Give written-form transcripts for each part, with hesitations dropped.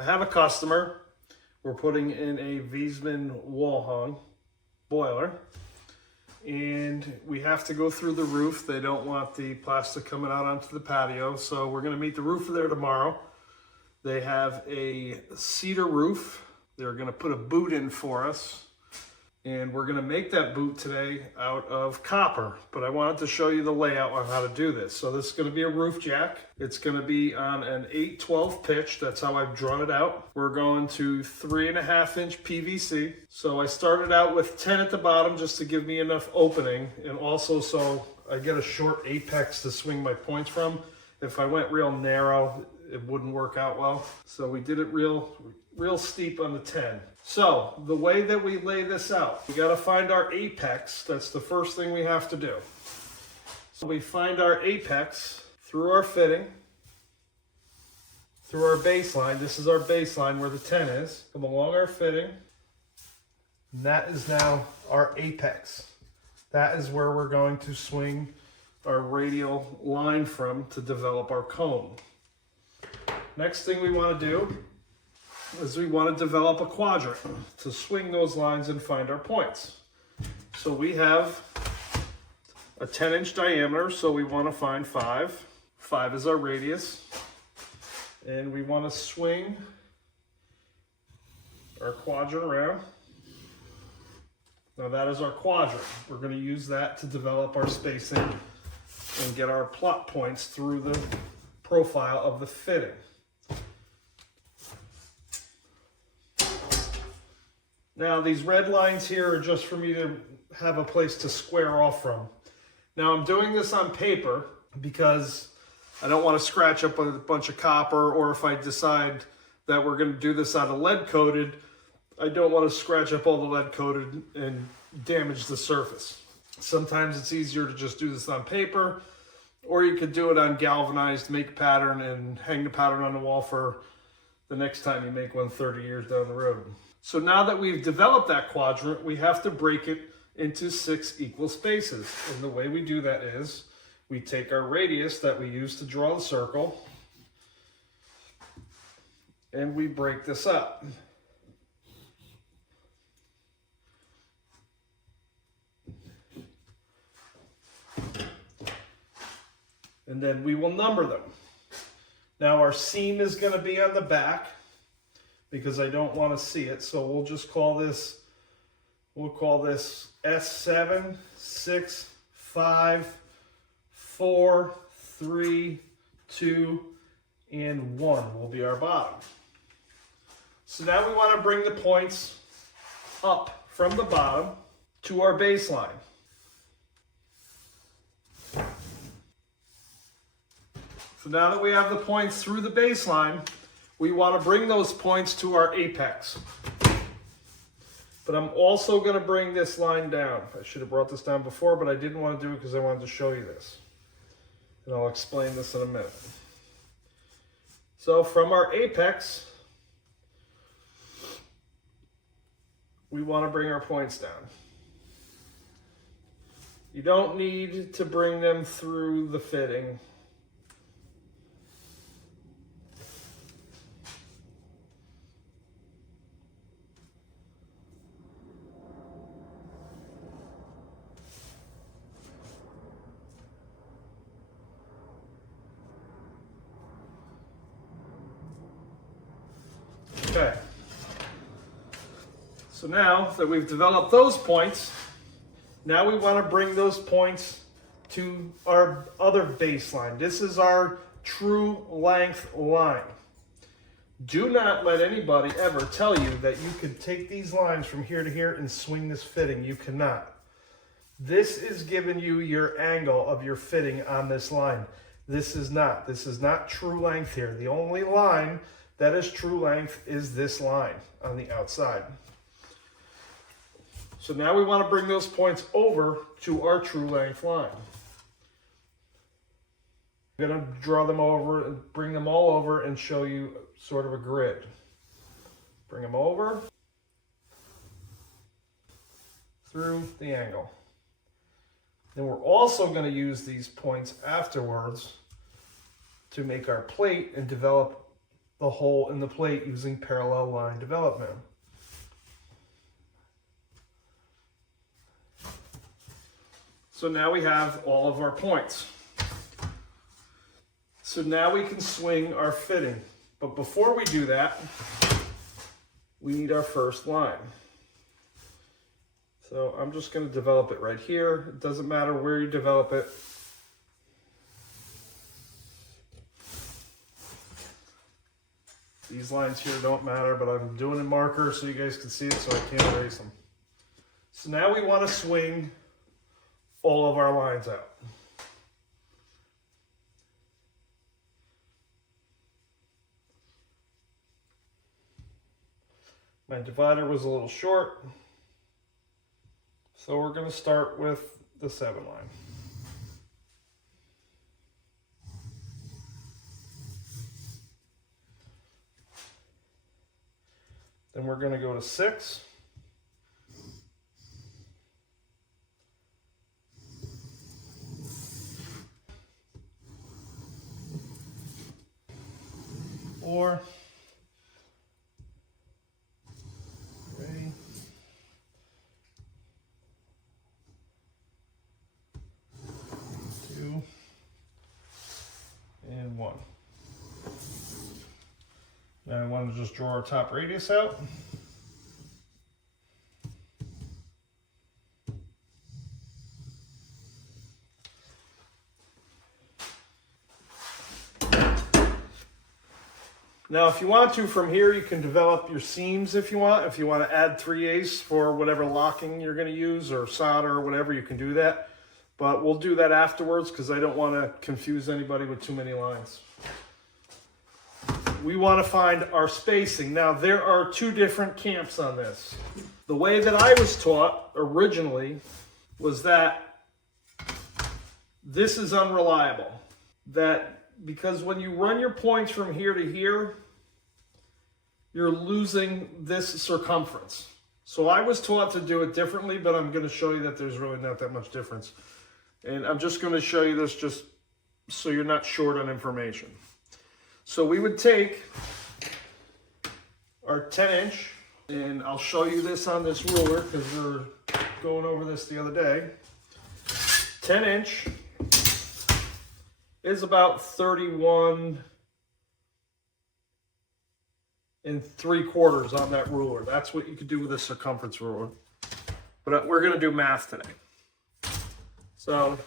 I have a customer. We're putting in a Wiesmann wall hung boiler, and we have to go through the roof. They don't want the plastic coming out onto the patio, so we're going to meet the roofer there tomorrow. They have a cedar roof. They're going to put a boot in for us, and we're going to make that boot today out of copper. But I wanted to show you the layout on how to do this. So this is going to be a roof jack. It's going to be on an 8/12 pitch. That's how I've drawn it out. We're going to 3.5-inch PVC. So I started out with 10 at the bottom just to give me enough opening, and also so I get a short apex to swing my points from. If I went real narrow, it wouldn't work out well. So we did it real steep on the 10. So the way that we lay this out, we got to find our apex. That's the first thing we have to do. So we find our apex through our fitting, through our baseline. This is our baseline where the 10 is. Come along our fitting. And that is now our apex. That is where we're going to swing our radial line from to develop our cone. Next thing we want to do is we want to develop a quadrant to swing those lines and find our points. So we have a 10-inch diameter, so we want to find 5. 5 is our radius. And we want to swing our quadrant around. Now that is our quadrant. We're going to use that to develop our spacing and get our plot points through the profile of the fitting. Now these red lines here are just for me to have a place to square off from. Now I'm doing this on paper because I don't want to scratch up a bunch of copper, or if I decide that we're going to do this out of lead coated, I don't want to scratch up all the lead coated and damage the surface. Sometimes it's easier to just do this on paper, or you could do it on galvanized, make pattern and hang the pattern on the wall for the next time you make one 30 years down the road. So now that we've developed that quadrant, we have to break it into 6 equal spaces. And the way we do that is we take our radius that we use to draw the circle and we break this up. And then we will number them. Now our seam is going to be on the back because I don't want to see it. So we'll just call this, S7, 6, 5, 4, 3, 2, and 1 will be our bottom. So now we want to bring the points up from the bottom to our baseline. So now that we have the points through the baseline, we want to bring those points to our apex. But I'm also going to bring this line down. I should have brought this down before, but I didn't want to do it because I wanted to show you this. And I'll explain this in a minute. So from our apex, we want to bring our points down. You don't need to bring them through the fitting. Okay, so now that we've developed those points, now we want to bring those points to our other baseline. This is our true length line. Do not let anybody ever tell you that you can take these lines from here to here and swing this fitting. You cannot. This is giving you your angle of your fitting on this line. This is not true length here. The only line that is true length is this line on the outside. So now we want to bring those points over to our true length line. I'm going to draw them over and bring them all over and show you sort of a grid. Bring them over through the angle. Then we're also going to use these points afterwards to make our plate and develop the hole in the plate using parallel line development. So now we have all of our points. So now we can swing our fitting. But before we do that, we need our first line. So I'm just going to develop it right here. It doesn't matter where you develop it. These lines here don't matter, but I'm doing in marker so you guys can see it so I can't erase them. So now we want to swing all of our lines out. My divider was a little short, so we're going to start with the 7 line. Then we're going to go to 6. Four. Ready. 2 and 1. Now I want to just draw our top radius out. Now, if you want to, from here, you can develop your seams if you want. If you want to add 3/8 for whatever locking you're going to use or solder or whatever, you can do that. But we'll do that afterwards because I don't want to confuse anybody with too many lines. We want to find our spacing. Now, there are 2 different camps on this. The way that I was taught originally was that this is unreliable. That because when you run your points from here to here, you're losing this circumference. So I was taught to do it differently, but I'm going to show you that there's really not that much difference. And I'm just going to show you this just so you're not short on information. So we would take our 10-inch, and I'll show you this on this ruler because we were going over this the other day. 10-inch is about 31 3/4 on that ruler. That's what you could do with a circumference ruler. But we're going to do math today. So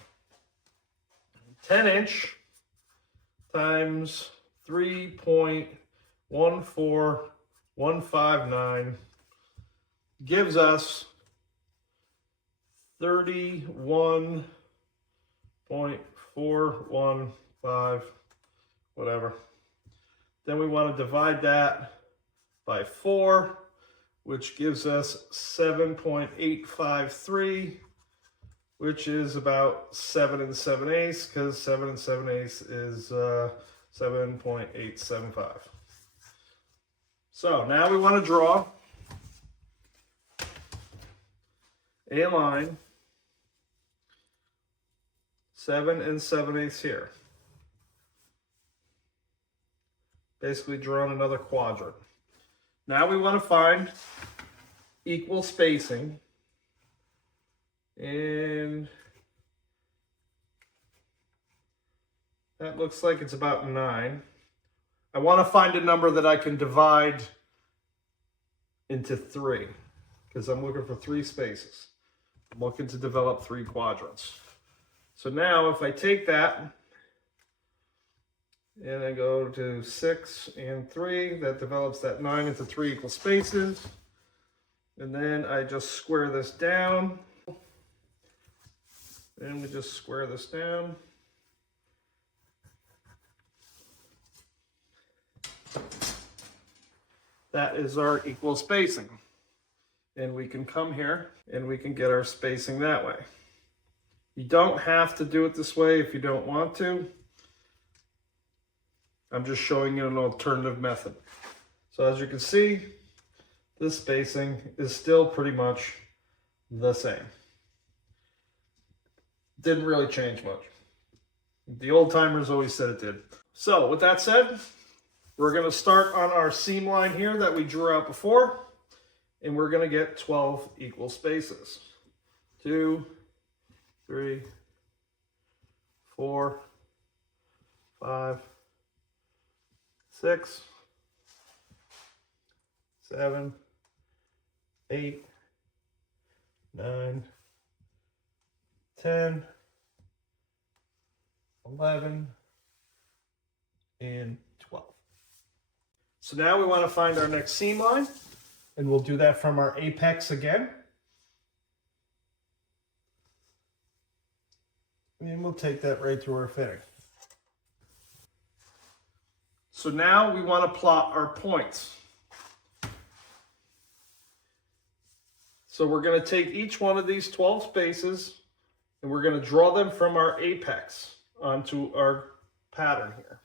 10-inch times 3.14159 gives us 31.415, whatever. Then we want to divide that by 4, which gives us 7.853, which is about 7 7/8, because 7 7/8 is 7.875. So now we want to draw a line 7 7/8 here. Basically drawing another quadrant. Now we want to find equal spacing, and that looks like it's about 9. I want to find a number that I can divide into 3 because I'm looking for 3 spaces. I'm looking to develop 3 quadrants. So now if I take that and I go to 6 and 3, that develops that 9 into 3 equal spaces. And then I just square this down. And we just square this down. That is our equal spacing. And we can come here and we can get our spacing that way. You don't have to do it this way if you don't want to. I'm just showing you an alternative method. So as you can see, this spacing is still pretty much the same. Didn't really change much. The old timers always said it did. So with that said, We're going to start on our seam line here that we drew out before, and we're going to get 12 equal spaces. 2, 3, 4, 5, 6, 7, 8, 9, 10, 11, and 12. So now we want to find our next seam line, and we'll do that from our apex again. And we'll take that right through our fitting. So now we want to plot our points. So we're going to take each one of these 12 spaces and we're going to draw them from our apex onto our pattern here.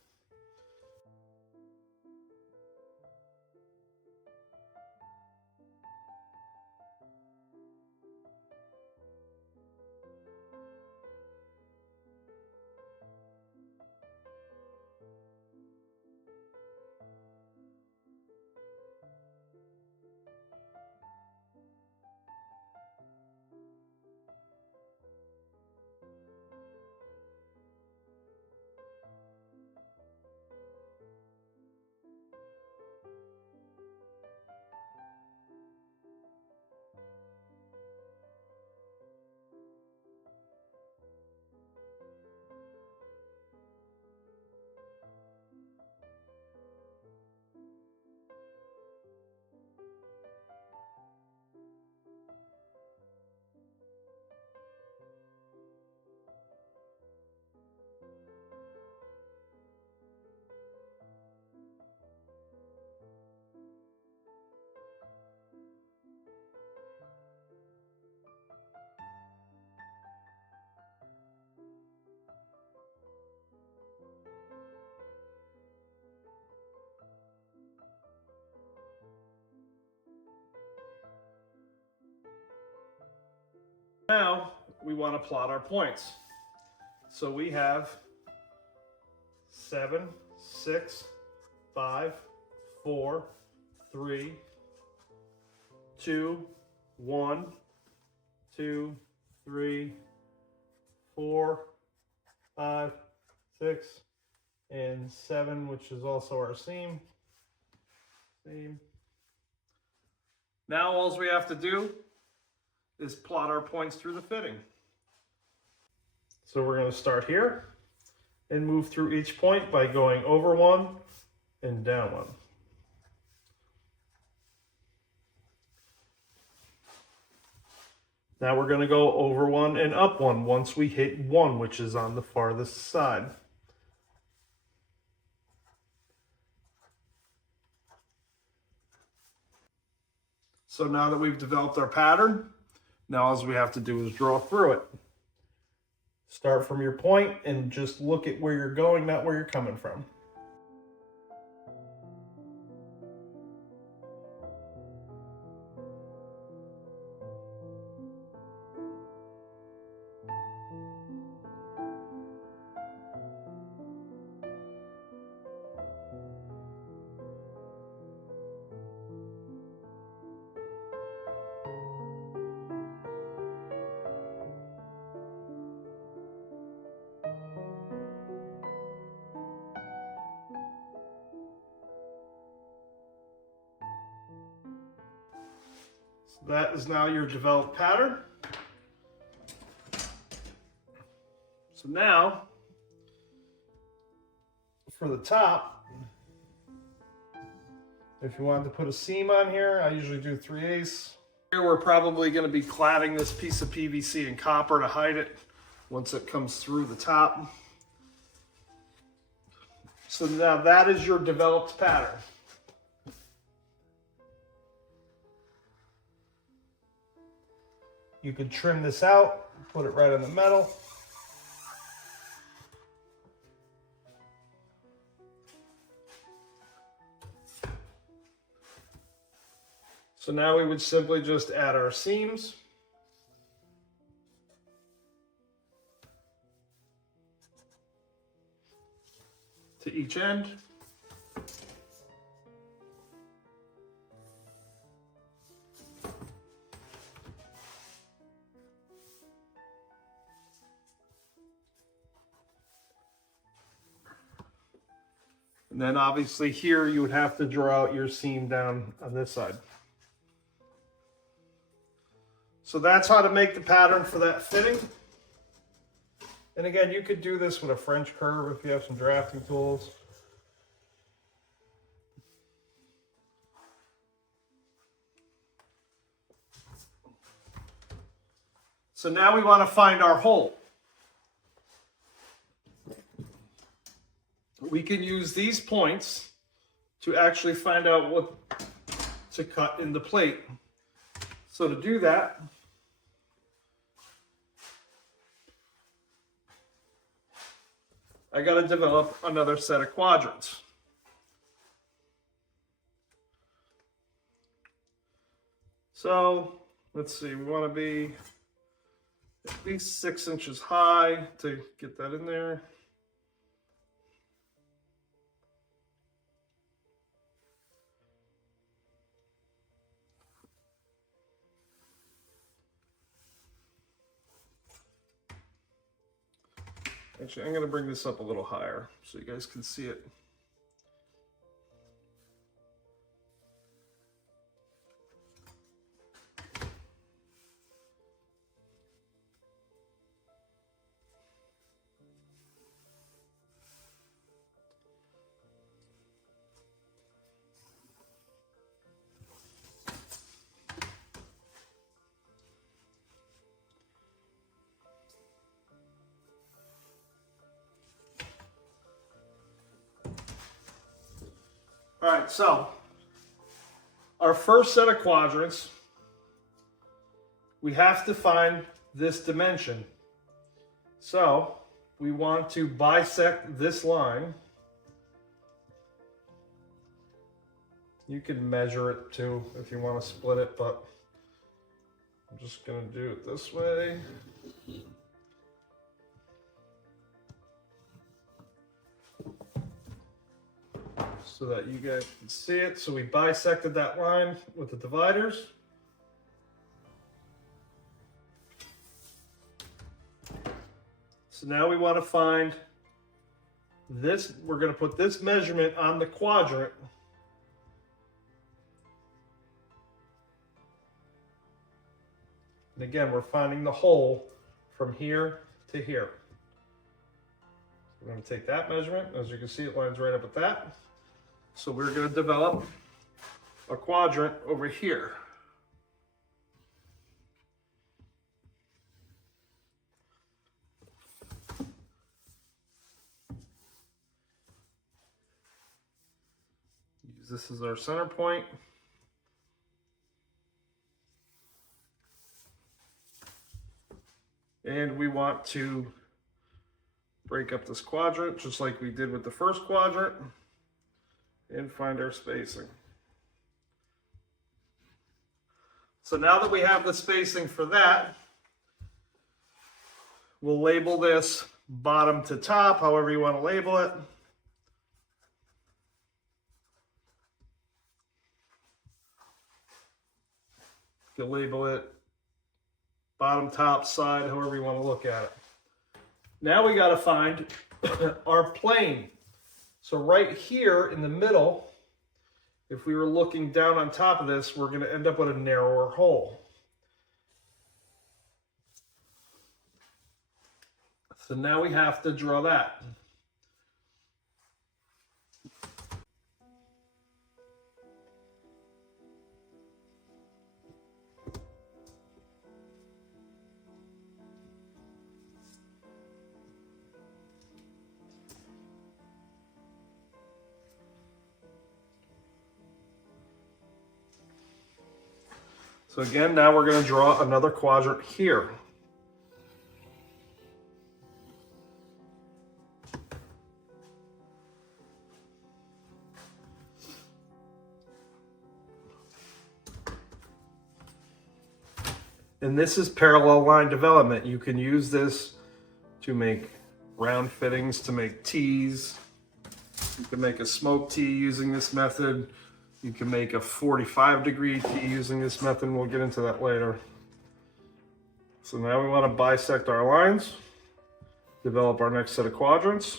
Now we want to plot our points. So we have 7, 6, 5, 4, 3, 2, 1, 2, 3, 4, 5, 6, and 7, which is also our seam. Now all we have to do is plot our points through the fitting. So we're going to start here and move through each point by going over one and down one. Now we're going to go over one and up one once we hit 1, which is on the farthest side. So now that we've developed our pattern, now all we have to do is draw through it. Start from your point and just look at where you're going, not where you're coming from. So that is now your developed pattern. So now, for the top, if you wanted to put a seam on here, I usually do 3/8. Here we're probably going to be cladding this piece of PVC in copper to hide it once it comes through the top. So now that is your developed pattern. You could trim this out, put it right in the metal. So now we would simply just add our seams. To each end. And then obviously here you would have to draw out your seam down on this side. So that's how to make the pattern for that fitting. And again, you could do this with a French curve if you have some drafting tools. So now we want to find our hole. We can use these points to actually find out what to cut in the plate. So to do that, I got to develop another set of quadrants. So let's see, we want to be at least 6 inches high to get that in there. Actually, I'm going to bring this up a little higher so you guys can see it. All right, so our first set of quadrants, we have to find this dimension. So we want to bisect this line. You can measure it too if you want to split it, but I'm just going to do it this way. So that you guys can see it. So we bisected that line with the dividers. So now we want to find this. We're going to put this measurement on the quadrant. And again, we're finding the hole from here to here. We're going to take that measurement. As you can see, it lines right up with that. So we're going to develop a quadrant over here. Use this as our center point. And we want to break up this quadrant just like we did with the first quadrant. And find our spacing. So now that we have the spacing for that, we'll label this bottom to top, however you want to label it. You can label it bottom, top, side, however you want to look at it. Now we got to find our plane. So right here in the middle, if we were looking down on top of this, we're going to end up with a narrower hole. So now we have to draw that. So again, now we're going to draw another quadrant here. And this is parallel line development. You can use this to make round fittings, to make tees. You can make a smoke tee using this method. You can make a 45-degree tee using this method, and we'll get into that later. So now we want to bisect our lines, develop our next set of quadrants.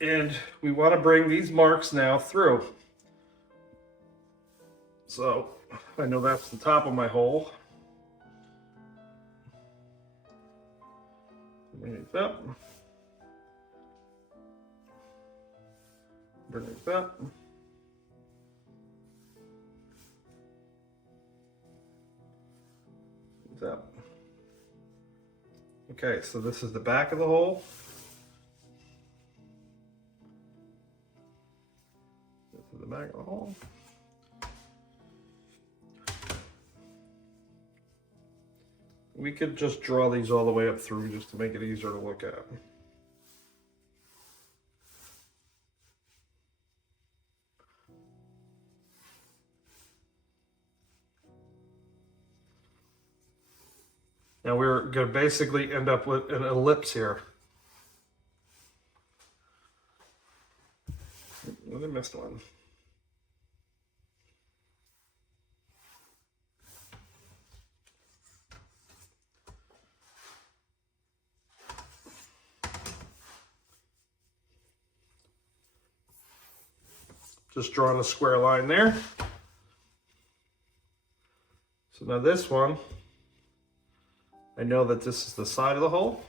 And we want to bring these marks now through. So I know that's the top of my hole. Bring these up. Bring these up. These up. Okay, so this is the back of the hole. This is the back of the hole. We could just draw these all the way up through just to make it easier to look at. Now we're going to basically end up with an ellipse here. I missed one. Just drawing a square line there. So now this one, I know that this is the side of the hole.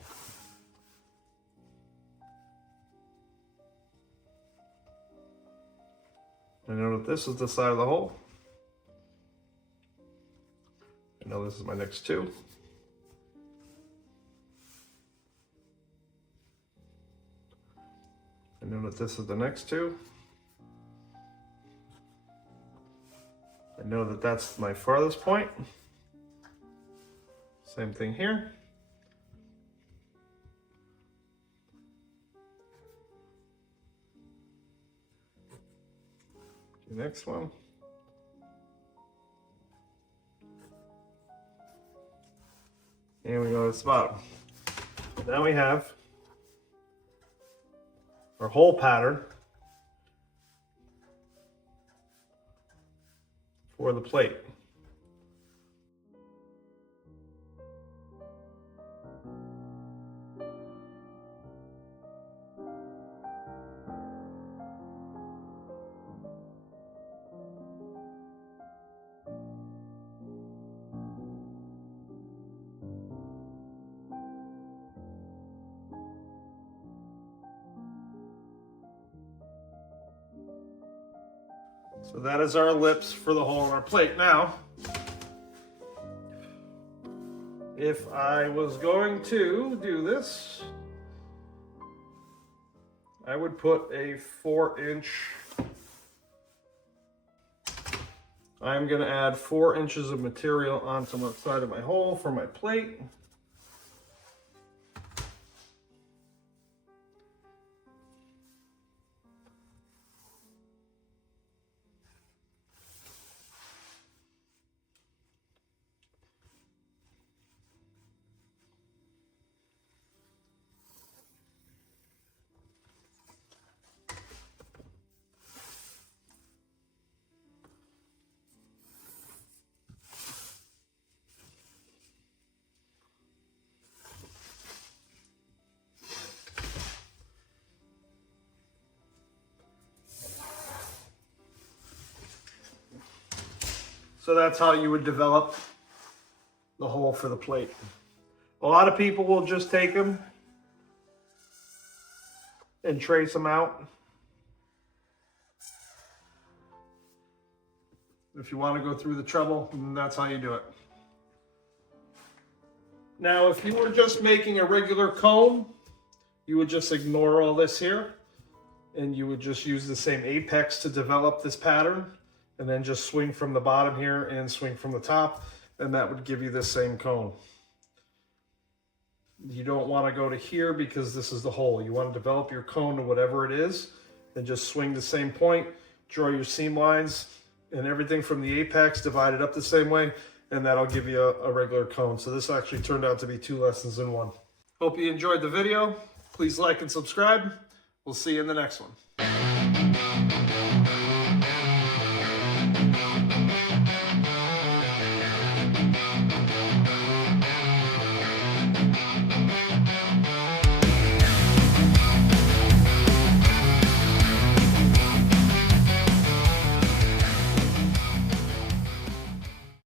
I know that this is the side of the hole. I know this is my next two. I know that this is the next two. I know that that's my farthest point. Same thing here. The next one. And we go to the bottom. Now we have our hole pattern for the plate. So that is our ellipse for the hole in our plate. Now, if I was going to do this, I would put a 4-inch. I'm going to add 4 inches of material onto one side of my hole for my plate. So that's how you would develop the hole for the plate. A lot of people will just take them and trace them out. If you want to go through the trouble, that's how you do it. Now, if you were just making a regular cone, you would just ignore all this here, and you would just use the same apex to develop this pattern, and then just swing from the bottom here and swing from the top, and that would give you the same cone. You don't want to go to here because this is the hole. You want to develop your cone to whatever it is, and just swing the same point, draw your seam lines, and everything from the apex divided up the same way, and that'll give you a regular cone. So this actually turned out to be 2 lessons in one. Hope you enjoyed the video. Please like and subscribe. We'll see you in the next one.